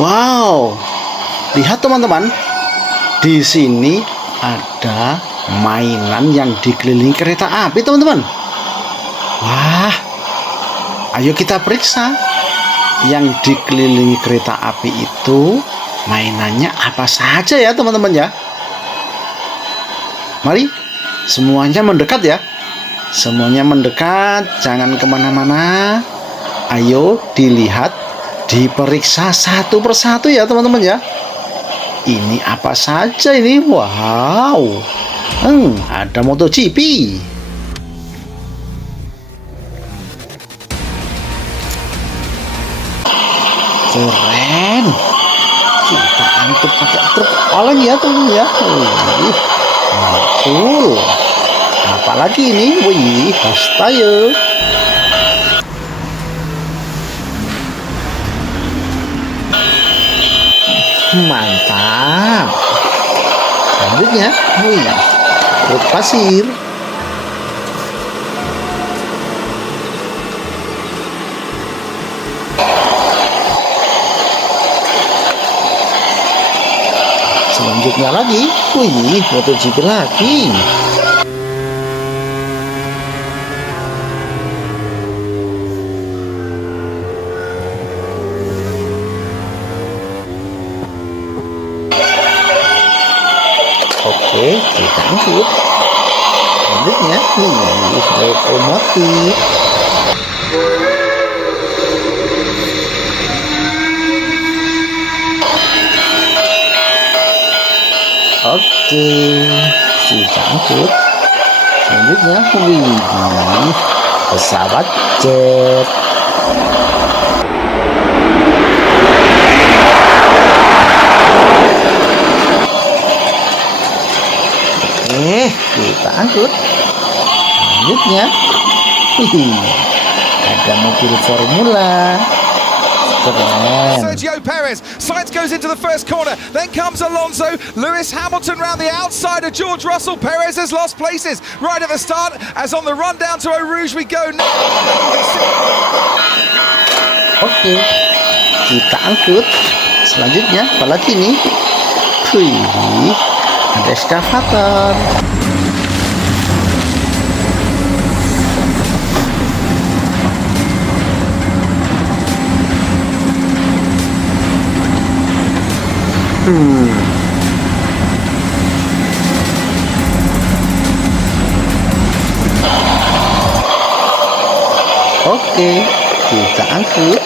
Wow, lihat teman-teman, di sini ada mainan yang dikelilingi kereta api, teman-teman. Wah, ayo kita periksa. Yang dikelilingi kereta api itu mainannya apa saja ya, teman-teman ya? Mari, semuanya mendekat ya. Semuanya mendekat, jangan kemana-mana. Ayo dilihat, diperiksa satu persatu ya, teman-teman ya. Ini apa saja ini? Wow, ada MotoGP. Keren. Kita angkut pakai truk oleng ya, teman-teman ya. Mantul. Apalagi ini? Wih, Hastaya. Mantap. Selanjutnya, wih, truk pasir. Selanjutnya lagi, wih, MotoGP lagi. Oke, kita angkut. Selanjutnya, wih, lokomotif. Oke, kita angkut. Selanjutnya, wih, pesawat jet. Oke, kita angkut. Selanjutnya, wih, ada mobil formula. Keren. Sergio Perez, Sainz goes into the first corner, then comes Alonso, Lewis Hamilton round the outside of George Russell. Perez has lost places right at the start, as on the run down to Eau Rouge we go now. Oke, kita angkut. Selanjutnya, apalagi nih? Wih, ada eskavator. Oke, kita angkut.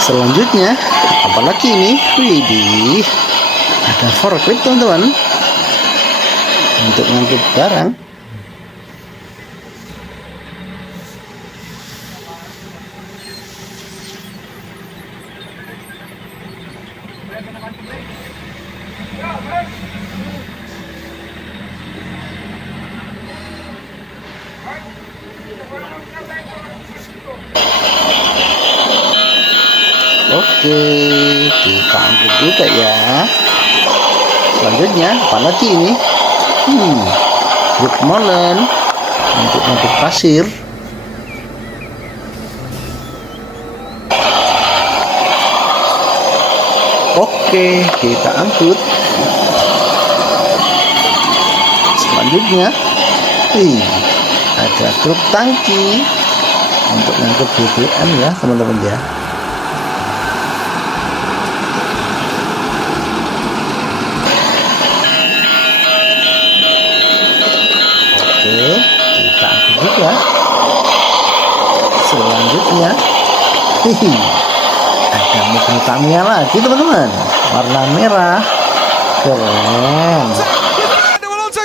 Selanjutnya, apalagi ini? Widih, ada forklift, teman-teman, untuk ngangkut barang. Oke, kita angkut juga ya. Selanjutnya, apalagi ini? Truk molen untuk ngangkut pasir. Oke, kita angkut. Selanjutnya, ada truk tangki untuk ngangkut BBM ya, teman-teman ya. Oke, kita angkut juga. Selanjutnya, ada mobil Tamiya lagi, teman-teman, warna merah. Keren.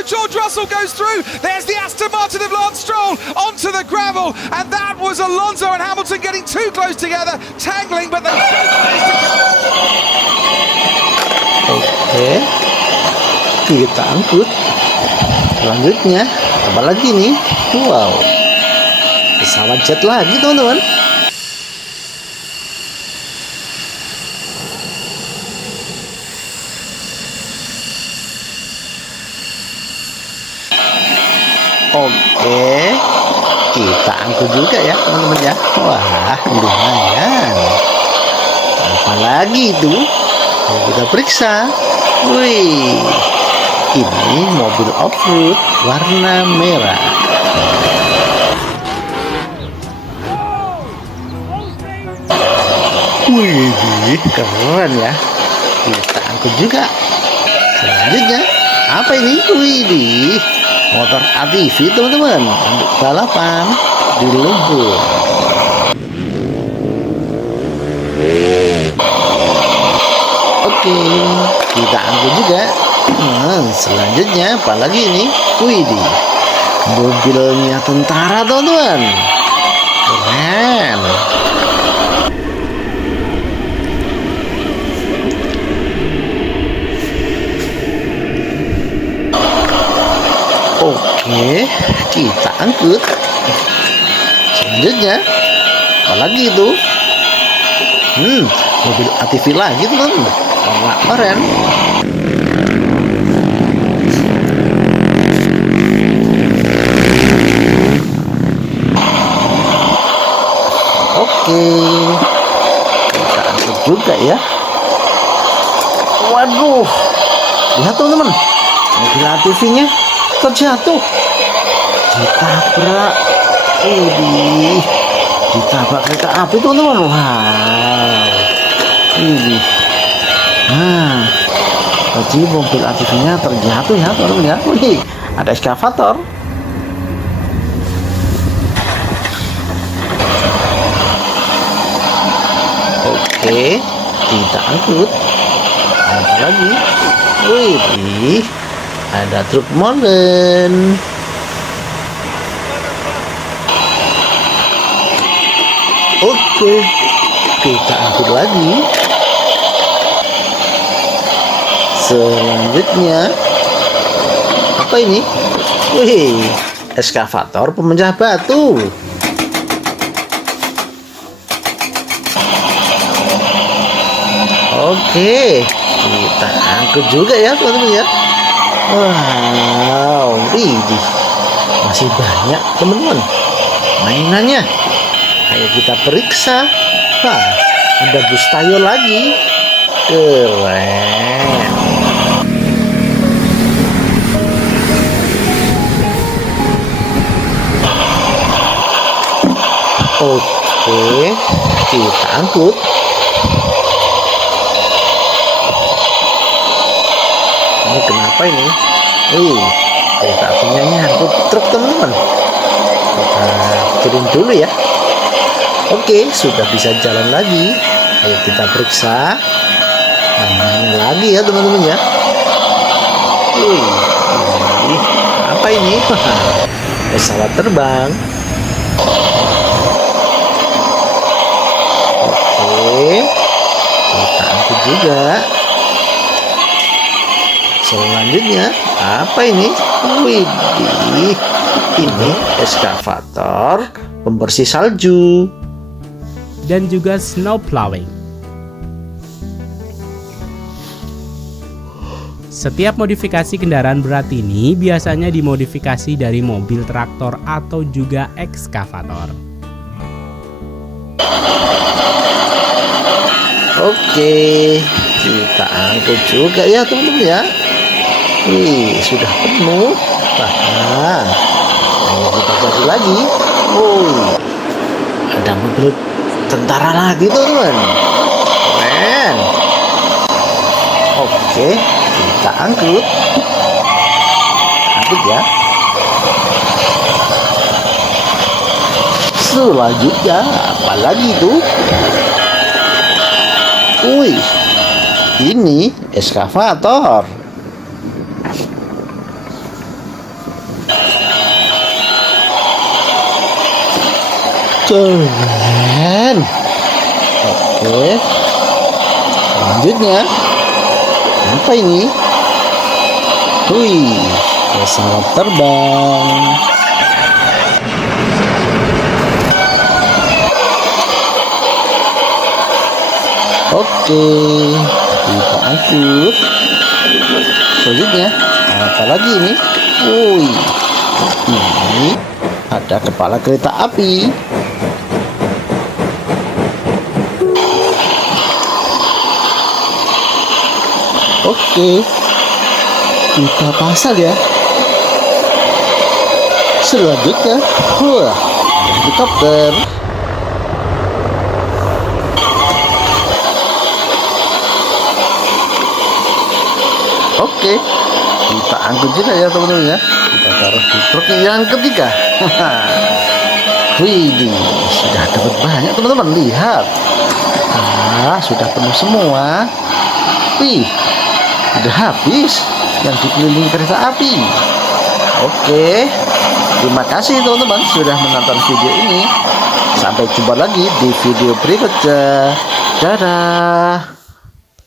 George Russell goes through. There's the Aston Martin of Lance Stroll onto the gravel, and that was Alonso and Hamilton getting too close together, tangling, but they. Oke, kita angkut. Selanjutnya, apalagi nih? Wow, pesawat jet lagi, teman-teman. Oke, kita angkut juga ya, teman-teman ya. Wah, lumayan. Apalagi itu? Ayo kita periksa. Wih, ini mobil off-road warna merah. Wih, keren ya. Kita angkut juga. Selanjutnya, apa ini? Wih, motor ATV teman-teman, untuk balapan di lumpur. Oke, kita angkut juga. Selanjutnya, apalagi ini? Wih, mobilnya tentara teman-teman. Keren. Oke, kita angkut. Selanjutnya, apalagi itu? Mobil ATV lagi teman, warna oranye. Oke, kita angkut juga ya. Waduh, lihat teman-teman, mobil ATV-nya terjatuh, ditabrak. Ditabrak kereta api teman-teman. Wow, ini tadi mobil ATV-nya terjatuh ya teman-teman ya. Wih, ada eskavator. Oke, kita angkut. Apa lagi? Wih, ada truk molen. Oke, kita angkut lagi. Selanjutnya, apa ini? Wih, eskavator pemecah batu. Oke, kita angkut juga ya teman-teman ya. Wow, ini masih banyak teman-teman mainannya. Ayo kita periksa. Ada bus tayo lagi. Keren. Oke, kita angkut. Ini kenapa ini? Kereta apinya nyangkut truk teman-teman. Kita turun dulu ya. Oke, sudah bisa jalan lagi. Ayo kita periksa mainannya lagi ya teman-teman ya. Apa ini? Pesawat terbang. Oke, kita angkut juga. Selanjutnya, apa ini? Ini eskavator pembersih salju. Dan juga snow plowing. Setiap modifikasi kendaraan berat ini biasanya dimodifikasi dari mobil traktor atau juga ekskavator. Oke, kita angkut juga ya teman-teman ya. Sudah penuh. Ayo kita cari lagi. Ada mobil tentara lagi teman-teman. Keren. Oke, kita angkut. Angkut ya. Selanjutnya apa lagi tuh? Ini eskavator. Keren. Oke, selanjutnya apa ini? Pesawat terbang. Oke, kita angkut. Selanjutnya apa lagi ini? Ini ada kepala kereta api. Oke, kita pasang ya. Selanjutnya, wah, helikopter. Oke, kita angkut juga ya teman-teman ya. Kita taruh di truk yang ketiga. Wih, sudah dapat banyak teman-teman. Lihat, sudah penuh semua. Wih, sudah habis yang dikelilingi kereta api. Oke, terima kasih teman-teman sudah menonton video ini. Sampai jumpa lagi di video berikutnya. Dadah.